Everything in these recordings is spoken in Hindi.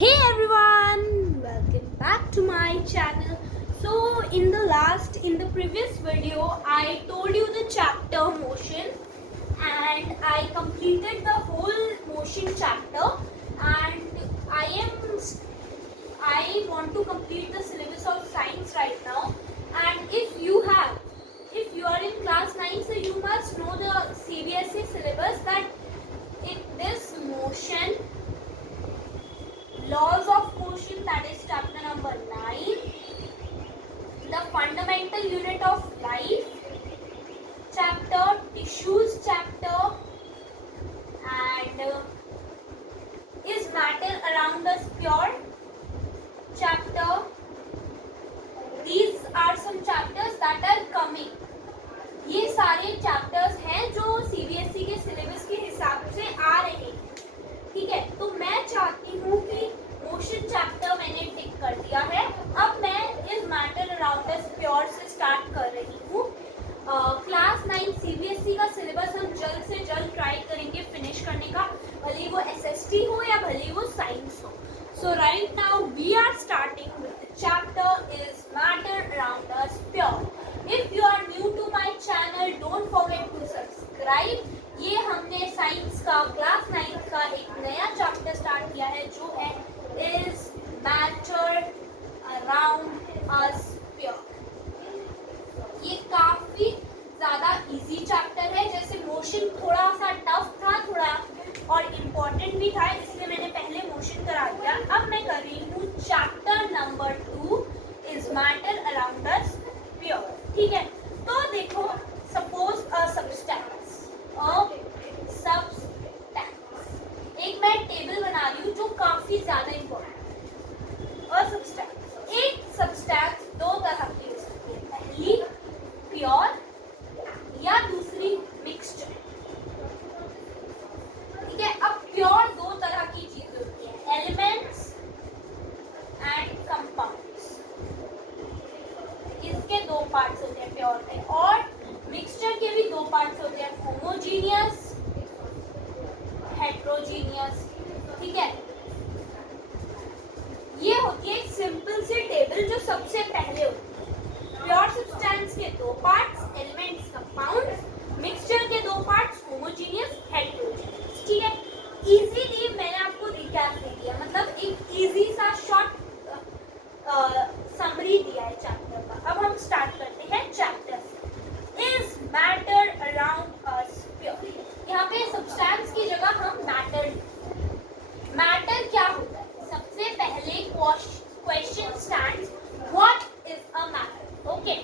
Hey everyone, welcome back to my channel. So in the previous video I told you the chapter motion and I completed the whole motion chapter, and I want to complete the syllabus of science right now. And if you are in class 9, so you must know the CBSE syllabus, that in this motion, laws of motion, that is chapter number 9, the fundamental unit of life chapter, tissues chapter, and is matter around us pure chapter. These are some chapters that are coming. ये सारे चैप्टर्स हैं जो सीबीएसई के सिलेबस के हिसाब से आ रहे हैं. ठीक है, तो मैं चाहती हूँ कि मोशन चैप्टर मैंने टिक कर दिया है. अब मैं इस मैटर अराउंड अस प्योर से स्टार्ट कर रही हूँ. क्लास 9 सीबीएसई का सिलेबस हम जल्द से जल्द ट्राई करेंगे फिनिश करने का, भले वो एसएसटी हो या भले वो साइंस हो. So right now we are starting with the chapter is matter around us pure. If you are new to my channel, don't forget to subscribe. ये हमने साइंस का क्लास 9 का एक नया चैप्टर स्टार्ट किया है जो है is matter around us pure. ये काफी ज्यादा इजी चैप्टर है. जैसे मोशन थोड़ा सा टफ था, थोड़ा और इम्पोर्टेंट भी था, इसलिए मैंने पहले मोशन करा दिया. अब मैं कर रही हूँ chapter number 2 is matter around us pure. ठीक है, तो देखो, सपोज अ सब्सटेंस, एक मैं टेबल बना रही हूँ जो काफी ज्यादा इम्पोर्टेंट है. अ सब्सटेंस, एक सब्सटेंस दो तरह की हो सकती है, पहली प्योर या दूसरी मिक्सचर. ठीक है, अब प्योर दो तरह की चीजें होती है, एलिमेंट्स एंड कंपाउंड्स. इसके दो पार्ट्स होते हैं प्योर के, और मिक्सचर के भी दो पार्ट्स होते हैं, होमोजीनियस, हेट्रोजीनियस. ठीक है, ये होती है एक सिंपल सी टेबल जो सबसे पहले होती है. प्योर सब्सटेंस के दो पार्ट्स, एलिमेंट्स, कंपाउंड्स. मिक्सचर के दो पार्ट्स, होमोजीनियस, हेट्रोजीनियस. ठीक है, इजीली मैंने आपको रिकैप दे दिया, मतलब एक इजी सा शॉर्ट समरी दिया है चैप्टर का. अब हम स्टार्ट करते हैं चैप्टर से. Is matter around us pure. यहाँ पे सब्सटेंस की जगह हम मैटर. मैटर क्या होता है? सबसे पहले question stands, what is a matter? Okay,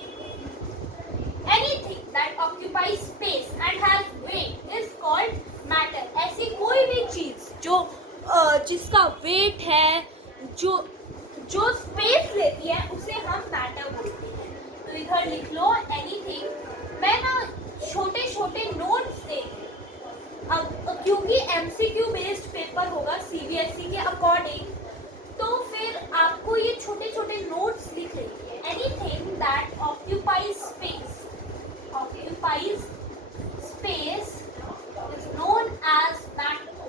anything that occupies space and has weight is called matter. ऐसी कोई भी चीज जो जिसका वेट है, जो स्पेस लेती है, उसे हम मैटर बोलते हैं. तो इधर लिख लो एनीथिंग. मैं ना छोटे छोटे नोट्स दे, अब क्योंकि एमसीक्यू बेस्ड पेपर होगा सीबीएसई के अकॉर्डिंग, तो फिर आपको ये छोटे छोटे नोट्स लिख लेंगे. Anything that occupies space, occupies space is known as matter.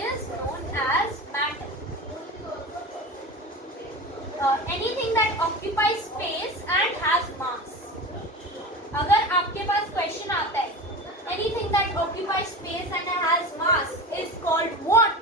Is known as matter. Anything that occupies space and has mass. अगर आपके पास क्वेश्चन आता है anything that occupies space and has mass is called what?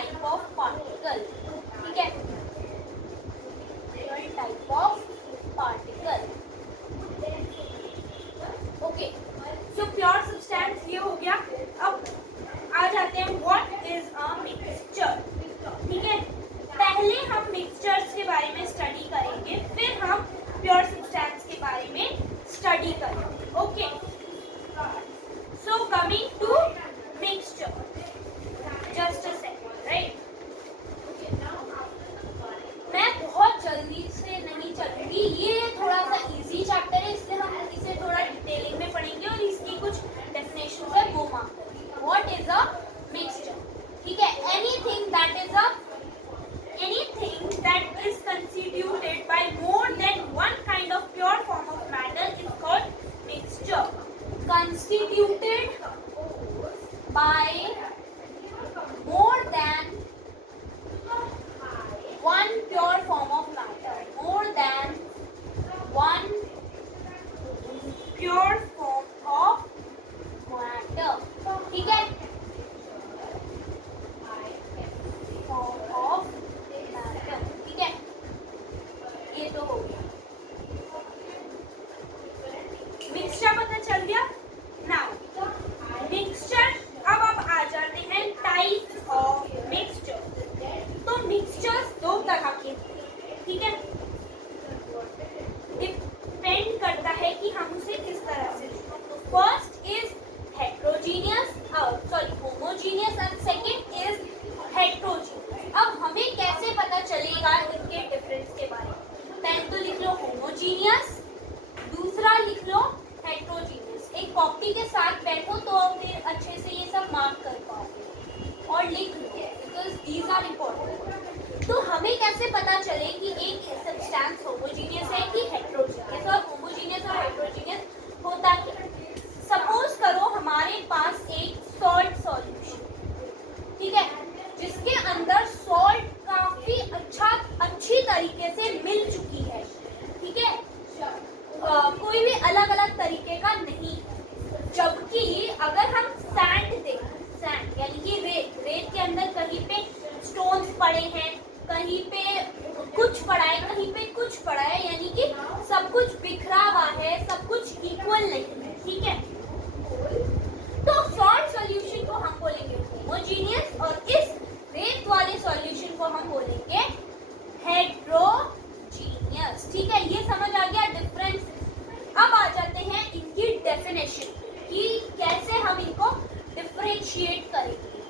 Type of particle, ठीक है, dual type of particle. Okay, so pure substance ये हो गया। अब आ जाते हैं व्हाट इज अ मिक्सचर, ठीक है। पहले हम मिक्सचर्स के बारे में स्टडी करेंगे, फिर हम प्योर सब्सटेंस के बारे में स्टडी करेंगे। Okay, so coming to mixture, just a second, right. मैं बहुत जल्दी से नहीं चलूंगी, ये थोड़ा सा इजी चैप्टर है, इसलिए हम इसे थोड़ा डिटेलिंग में पढ़ेंगे और इसकी कुछ डेफिनेशन है वो मार्क करेंगे। व्हाट इज अ मिक्सचर, ठीक है, anything that is constituted by more than one kind of pure form of matter is called mixture. Constituted by more than one pure form of matter, more than one pure form of matter, ठीक है, form of matter, ठीक है, ये तो हो गया। मिक्सचर पता चल गया। नाउ मिक्सचर, अब आ जाते हैं टाइप्स ऑफ मिक्सचर। तो मिक्सचर्स दो तरह के, ठीक है, डिपेंड करता है कि हम उसे किस तरह से। First is heterogeneous, homogeneous, and second is heterogeneous. अब हमें कैसे पता चलेगा इनके डिफरेंस के बारे में? पहले तो लिख लो होमोजीनियस, दूसरा लिख लो हेट्रोजीनियस। एक कॉपी के साथ बैठो तो फिर अच्छे से ये सब मार्क कर पाओगे और लिख लो, बिकॉज दीज आर इम्पोर्टेंट। तो हमें कैसे पता चले कि एक सब्सटेंस होमोजीनियस है कि हेट्रोजीनियस? और होमोजीनियस और हेट्रोजीनियस होता क्या? सपोज करो हमारे पास एक सॉल्ट सॉल्यूशन, ठीक है, जिसके अंदर सॉल्ट काफी अच्छी तरीके से मिल चुकी है, ठीक है, कोई भी अलग अलग तरीके का नहीं। जबकि अगर हम सैंड देखें, सैंड यानी कि रेत के अंदर कहीं पे स्टोन्स पड़े हैं, कहीं पे कुछ पड़ा है, कहीं पे कुछ पड़ा है, यानी कि सब कुछ बिखरा हुआ है, सब कुछ इक्वल नहीं है, ठीक है। तो सॉल्ट सॉल्यूशन को हम बोलेंगे होमोजीनियस और इस रेत वाले सॉल्यूशन को हम बोलेंगे हेट्रोजीनियस, ठीक है। ये समझ आ गया डिफरेंस। अब आ जाते हैं इनकी डेफिनेशन कि कैसे हम इनको डिफरेंशिएट करेंगे।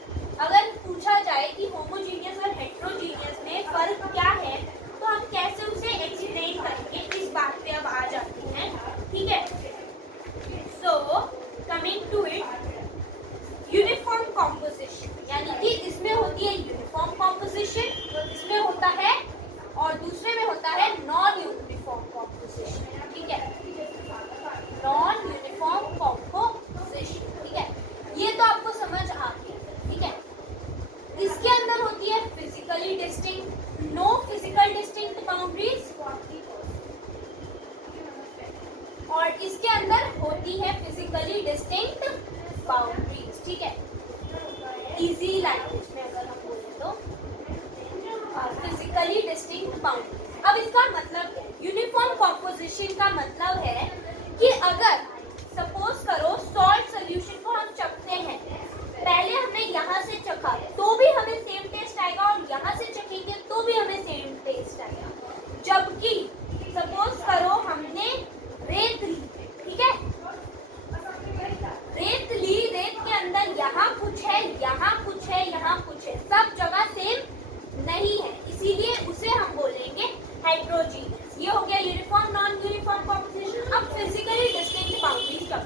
अगर पूछा जाए कि होमोजीनियस और हेट्रोजीनियस में फर्क क्या है, तो हम कैसे उसे एक्सप्लेन करेंगे, इस बात पे अब आ जाते हैं, ठीक है। So coming to it, uniform composition, यानी कि इसमें होती है यूनिफॉर्म कॉम्पोजिशन, इसमें होता है, और दूसरे में होता है नॉन यूनिफॉर्म कॉम्पोजिशन, ठीक है, नॉन यूनिफॉर्म कॉम्पोजिशन, ठीक है। ये तो आपको समझ आ गया, ठीक है। इसके अंदर होती है physically distinct, no physical distinct boundaries, और इसके अंदर होती है फिजिकली डिस्टिंक्ट बाउंड्रीज, ठीक है। इजी लैंग्वेज में अगर हम बोले तो फिजिकली डिस्टिंक्ट बाउंड्रीज। अब इसका मतलब है, यूनिफॉर्म कॉम्पोजिशन का मतलब है कि अगर सपोज करो सॉल्ट सॉल्यूशन को हम चखते हैं, पहले हमने यहाँ से चखा तो भी हमें सेम टेस्ट आएगा और यहाँ से चखेंगे तो भी हमें सेम टेस्ट आएगा। जबकि सपोज करो हमने रेत ली, ठीक है, रेत ली, रेत के अंदर यहाँ कुछ है, यहाँ कुछ है, यहाँ कुछ है, सब जगह सेम नहीं है, इसीलिए उसे हम बोलेंगे हेट्रोजीनियस। ये हो गया यूनिफॉर्म नॉन यूनिफॉर्म कॉम्पोजिशन। अब फिजिकली डिस्टिंक्ट बाउंड्रीज का,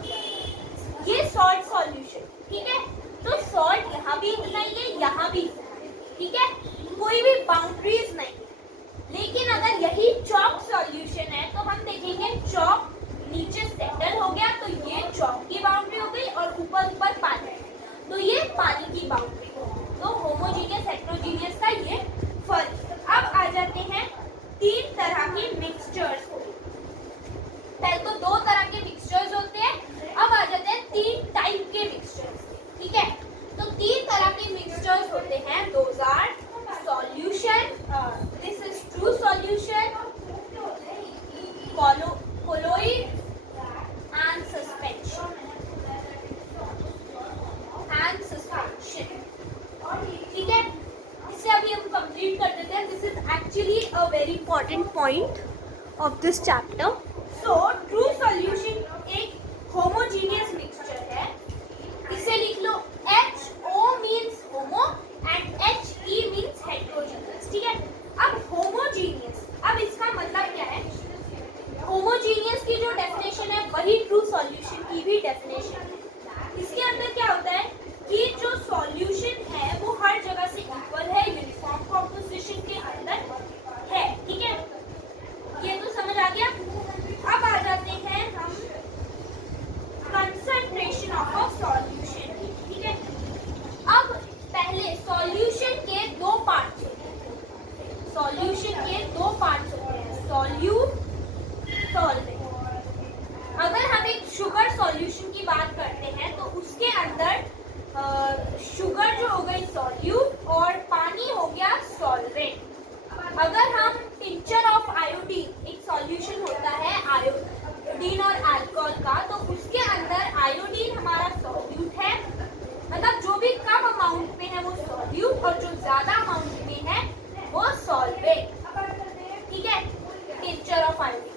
ये सॉल्ट सॉल्यूशन, ठीक है, तो सॉल्ट यहाँ भी नहीं है, यहाँ भी, ठीक है, कोई भी बाउंड्रीज नहीं। लेकिन अगर यही चॉक सॉल्यूशन है तो हम देखेंगे चॉक नीचे सेटल हो गया, तो ये चॉक की बाउंड्री हो गई और ऊपर ऊपर पानी, तो ये पानी की बाउंड्री हो गई। तो होमोजीनियस हेट्रोजीनियस का ये फर्क। अब आ जाते हैं तीन तरह के मिक्सचर्स। पहले तो दो तरह के मिक्सचर्स होते हैं, अब आ जाते हैं तीन टाइप के मिक्सचर्स, ठीक है। तो तीन तरह के मिक्सचर्स होते हैं, दोज आर कंप्लीट कर देते हैं. This is actually a very important point of this chapter. So true solution एक होमोजीनियस मिक्सचर है. इसे लिख लो. HO means homo and HE means heterogeneous. ठीक है. अब होमोजीनियस, अब इसका मतलब क्या है? होमोजीनियस की जो डेफिनेशन है वही ट्रू सॉल्यूशन की भी डेफिनेशन है. इसके अंदर क्या होता है कि जो सॉल्यूशन है वो हर जगह से इक्वल है, यूनिफॉर्म कॉम्पोजिशन के अंदर है. ठीक है, ये तो समझ आ गया. अब आ जाते हैं हम कंसंट्रेशन ऑफ अ सॉल्यूशन. ठीक है. अब पहले सॉल्यूशन के दो पार्ट्स होते हैं. सॉल्यूशन के दो पार्ट्स होते हैं, सॉल्यूट, सॉल्वेंट. अगर हम एक शुगर सॉल्यूशन की बात करते हैं तो उसके अंदर शुगर जो हो गई सॉल्यूट और पानी हो गया सॉल्वेंट. अगर हम टिंचर ऑफ आयोडीन, एक सॉल्यूशन होता है आयोडीन और अल्कोहल का, तो उसके अंदर आयोडीन हमारा सॉल्यूट है. मतलब जो भी कम अमाउंट में है वो सॉल्यूट और जो ज्यादा अमाउंट में है वो सॉल्वेंट. ठीक है, tincture of iodine.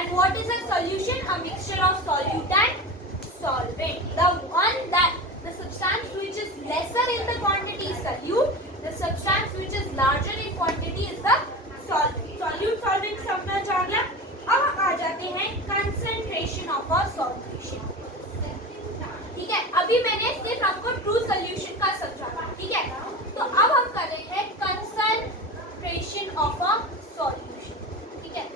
And what is a solution? A mixture of solute and solvent. The one that the substance which is lesser in the quantity is solute. The substance which is larger in quantity is the solvent. Solute, solvent समझ आ गया. अब आ जाते हैं concentration of a solution. ठीक है, अभी मैंने सिर्फ आपको ट्रू सोल्यूशन का समझाया. ठीक है, तो अब हम कर रहे हैं concentration of a solution. ठीक है,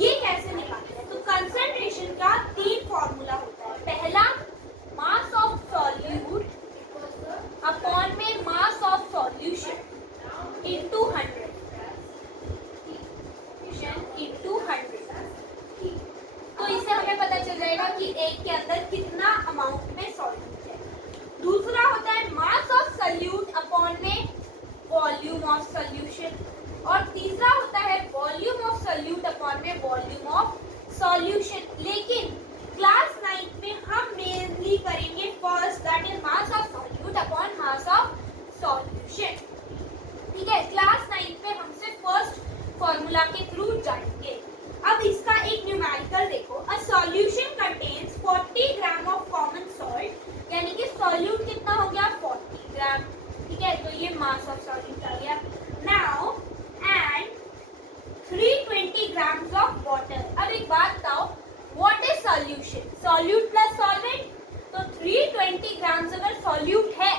ये कैसे निकालते हैं? तो कंसंट्रेशन का 3 फॉर्मूला होता है. पहला मास ऑफ सॉल्यूट अपॉन में mass of solution into 100 into 100. तो इससे हमें पता चल जाएगा कि एक के अंदर कितना अमाउंट में सॉल्यूट है. दूसरा होता है मास ऑफ सॉल्यूट अपॉन में वॉल्यूम ऑफ सॉल्यूशन. और तीसरा होता है वॉल्यूम ऑफ सॉल्यूट अपॉन में वॉल्यूम ऑफ सॉल्यूशन. लेकिन क्लास 9 में हम मेनली करेंगे first, that is mass of solute upon mass of solution. ठीक है, क्लास 9 में हमसे फर्स्ट फॉर्मूला के थ्रू जाएंगे. अब इसका एक न्यूमेरिकल देखो. A solution contains 40 gram of common salt, यानी कि सॉल्यूट कितना हो गया 40 ग्राम. ठीक है, तो ये मास ऑफ सॉल्यूट आ गया. Now and 320 grams of water. अब एक बात बताओ, what is solution? Solute plus solvent. तो 320 grams अगर solute है,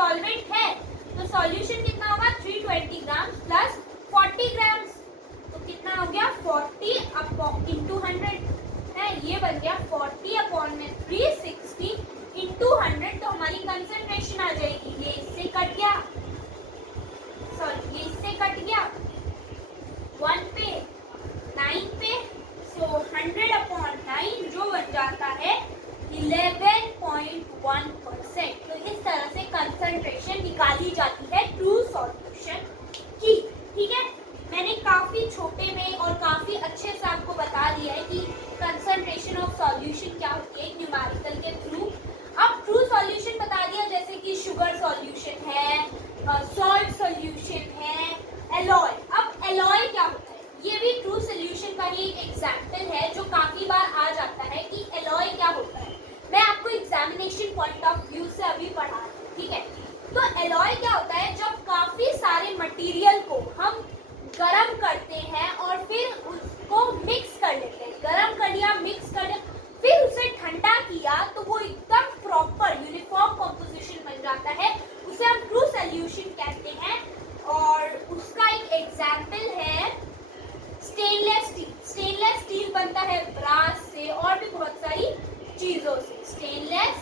solvent है, तो solution कितना होगा 320 grams plus 40 grams. तो कितना हो गया 40 into 100 है. ये बन गया 40 अपॉन में 360 into 100. तो हमारी कंसंट्रेशन आ जाएगी. ये इससे कट गया, सॉरी ये इससे कट गया 1 पे 9 पे. सो 100 अपॉन 9 जो बन जाता है 11.1%. तो इस तरह से कंसंट्रेशन निकाली जाती है ट्रू सॉल्यूशन की. ठीक है, मैंने काफी छोटे में और काफी अच्छे से आपको बता दिया है कि कंसंट्रेशन ऑफ सॉल्यूशन क्या होती है न्यूमेरिकल के थ्रू. अब ट्रू सॉल्यूशन बता दिया, जैसे कि शुगर सॉल्यूशन है, सॉल्ट सॉल्यूशन है, एलॉय. अब एलॉय क्या होता है? ये भी ट्रू सॉल्यूशन का ही एक एग्जांपल है जो काफी बार आ जाता है कि एलॉय क्या होता है. मैं आपको एग्जामिनेशन पॉइंट ऑफ व्यू से अभी पढ़ा रही हूँ. ठीक है, तो एलॉय क्या होता है? जब काफी सारे मटेरियल को हम गरम करते हैं और फिर उसको मिक्स कर लेते हैं. गरम कर लिया, मिक्स कर लिया, फिर उसे ठंडा किया, तो वो एकदम प्रॉपर यूनिफॉर्म कॉम्पोजिशन बन जाता है. उसे हम ट्रू सॉल्यूशन कहते हैं. और उसका एक एग्जाम्पल है स्टेनलेस स्टील. स्टेनलेस स्टील बनता है ब्रास से और भी बहुत सारी चीजों से. Stainless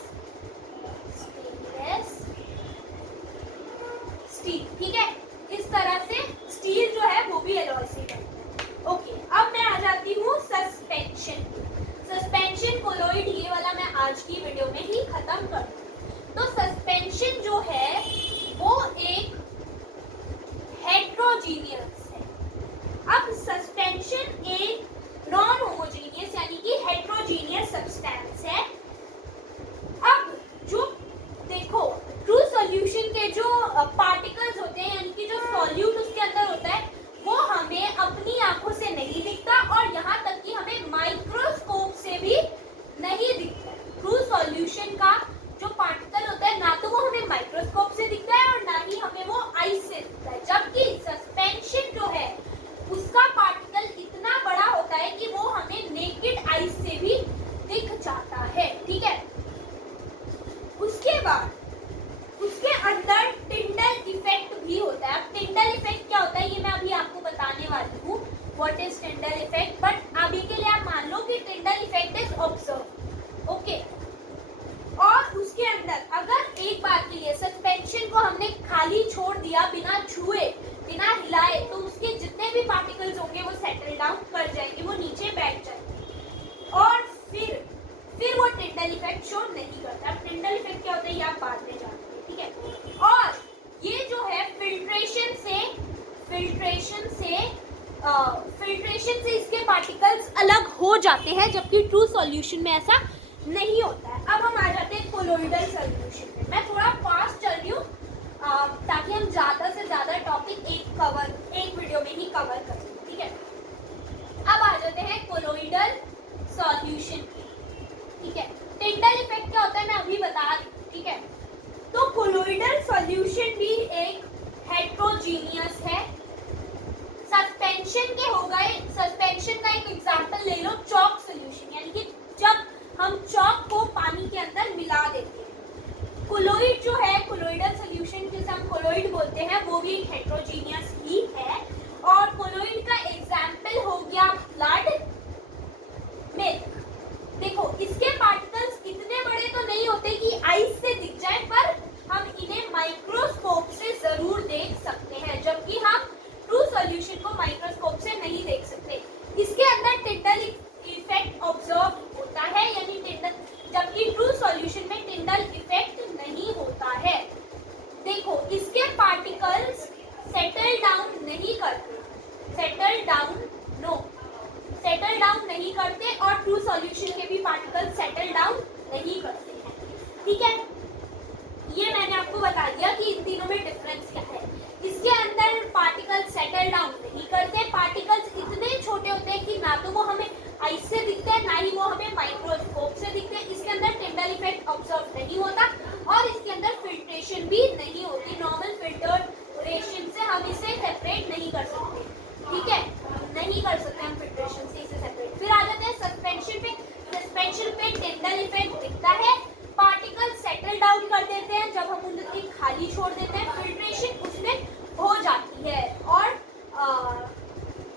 steel. ठीक है, इस तरह से स्टील जो है वो भी एलॉय से बनता है. ओके, अब मैं आ जाती हूँ सस्पेंशन. सस्पेंशन कोलॉइड ये वाला मैं आज की वीडियो में ही खत्म कर दूँ. तो सस्पेंशन जो है वो एक हेट्रोजीनियस है. अब सस्पेंशन एक नॉन होमोजीनियस यानी कि हेट्रोजीनियस सब्सटेंस है. टिंडल इफेक्ट क्या होता है ये मैं अभी आपको बताने वाली हूँ, what is Tyndall effect. But अभी के लिए आप मान लो कि Tyndall effect is observe, okay. और उसके अंदर अगर एक बार के लिए सस्पेंशन को हमने खाली छोड़ दिया बिना छुए बिना हिलाए, तो उसके जितने भी पार्टिकल्स होंगे वो सेटल डाउन कर जाएंगे, वो नीचे बैठ जाएंगे और फिर वो टिंडल इफेक्ट शो नहीं करता। अब टिंडल इफेक्ट क्या होता है ये आप बाद में जानते हैं, ठीक है। और ये जो है फिल्ट्रेशन से इसके पार्टिकल्स अलग हो जाते हैं, जबकि ट्रू सॉल्यूशन में ऐसा नहीं होता है। अब हम आ जाते हैं कोलोइडल सॉल्यूशन में। मैं थोड़ा फास्ट चल रही हूँ ताकि हम ज़्यादा से ज़्यादा टॉपिक एक वीडियो में ही कवर कर सकें, ठीक है। अब आ जाते हैं कोलोइडल सॉल्यूशन, ठीक है। टिंडल इफेक्ट क्या होता है मैं अभी बता रही हूँ, ठीक है। तो कोलोइडल सॉल्यूशन भी एक हेट्रोजीनियस है। सस्पेंशन के हो गए, सस्पेंशन का एक एग्जांपल ले लो, चॉक सॉल्यूशन, यानी कि जब हम चॉक को पानी के अंदर मिला देते हैं। कोलोइड जो है, कोलोइडल सॉल्यूशन जिसे हम कोलोइड बोलते हैं, वो भी एक हेट्रोजीनियस ही है। और कोलोइड का एग्जांपल हो गया ब्लड मिल्क। देखो इसके पार्टिकल्स इतने बड़े तो नहीं होते कि आईज से दिख जाए, पर हम इन्हें माइक्रोस्कोप से जरूर देख सकते हैं, जबकि हम ट्रू सॉल्यूशन को माइक्रोस्कोप से नहीं देख सकते। इसके अंदर टिंडल इफेक्ट ऑब्जर्व होता है, यानी टिंडल, जबकि ट्रू सॉल्यूशन में टिंडल इफेक्ट नहीं होता है। देखो इसके पार्टिकल्स सेटल डाउन नहीं करते, सेटल डाउन नहीं करते और ट्रू सॉल्यूशन के भी पार्टिकल्स सेटल डाउन नहीं करते हैं, ठीक है। ये मैंने आपको बता दिया कि इन तीनों में डिफरेंस क्या है। इसके अंदर पार्टिकल्स सेटल डाउन नहीं करते, पार्टिकल्स इतने छोटे होते हैं कि ना तो वो हमें आईज से दिखते हैं, ना ही वो हमें माइक्रोस्कोप से दिखते हैं। इसके अंदर टिंडल इफेक्ट ऑब्जर्व नहीं होता और इसके अंदर फिल्ट्रेशन भी नहीं होती। नॉर्मल फिल्ट्रेशन से हम इसे सेपरेट नहीं कर सकते, ठीक है, नहीं कर सकते हम फिल्ट्रेशन से इसे सेपरेट। फिर आ जाते हैं सस्पेंशन पे। सस्पेंशन पे टिंडल इफेक्ट दिखता है, पार्टिकल्स सेटल डाउन कर देते हैं जब हम उन्हें खाली छोड़ देते हैं, फिल्ट्रेशन उसमें हो जाती है और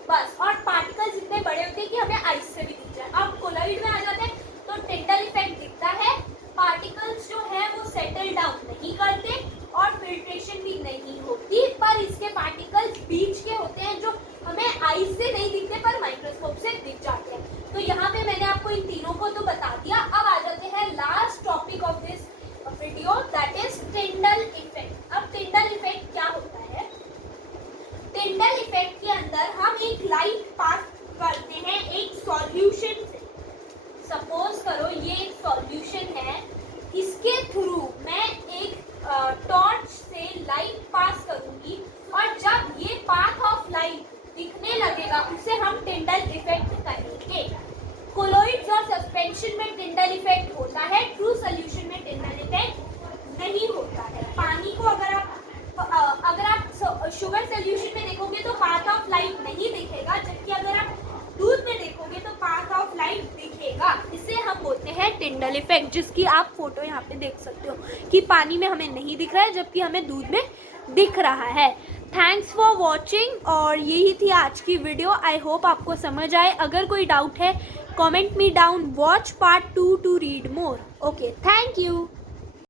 बस, और पार्टिकल्स इतने बड़े होते हैं कि हमें आईज से भी दिख जाए। अब कोलोइड में आ जाते हैं तो टिंडल इफेक्ट दिखता है, पार्टिकल्स जो है वो सेटल डाउन नहीं करते और फिल्ट्रेशन भी नहीं होती, पर इसके पार्टिकल्स बीच के होते हैं जो हमें आईज से नहीं दिखते पर माइक्रोस्कोप से दिख जाते हैं। तो यहाँ पे मैंने आपको इन तीनों को तो बता दिया। अब आ जाते हैं last topic of this video, that is Tyndall effect. अब टिंडल इफेक्ट क्या होता है? टिंडल इफेक्ट के अंदर हम एक लाइट पास करते हैं एक सॉल्यूशन से। सपोज करो ये एक सॉल्यूशन है, इसके थ्रू मैं एक टॉर्च से लाइट पास करूंगी और जब ये पाथ ऑफ लाइट दिखने लगेगा उसे हम टिंडल इफेक्ट कहेंगे। कोलोइड्स और सस्पेंशन में टिंडल इफेक्ट होता है, ट्रू सॉल्यूशन में टिंडल इफेक्ट नहीं होता है। पानी को अगर आप शुगर सॉल्यूशन में देखोगे तो पाथ ऑफ लाइट नहीं दिखेगा, जबकि अगर आप दूध में देखोगे तो पाथ ऑफ लाइट दिखेगा। इसे हम बोलते हैं टिंडल इफेक्ट, जिसकी आप फोटो यहाँ पे देख सकते हो कि पानी में हमें नहीं दिख रहा है जबकि हमें दूध में दिख रहा है। थैंक्स फॉर वॉचिंग, और यही थी आज की वीडियो। आई होप आपको समझ आए। अगर कोई डाउट है comment me down, watch part 2 to read more. Okay, thank you.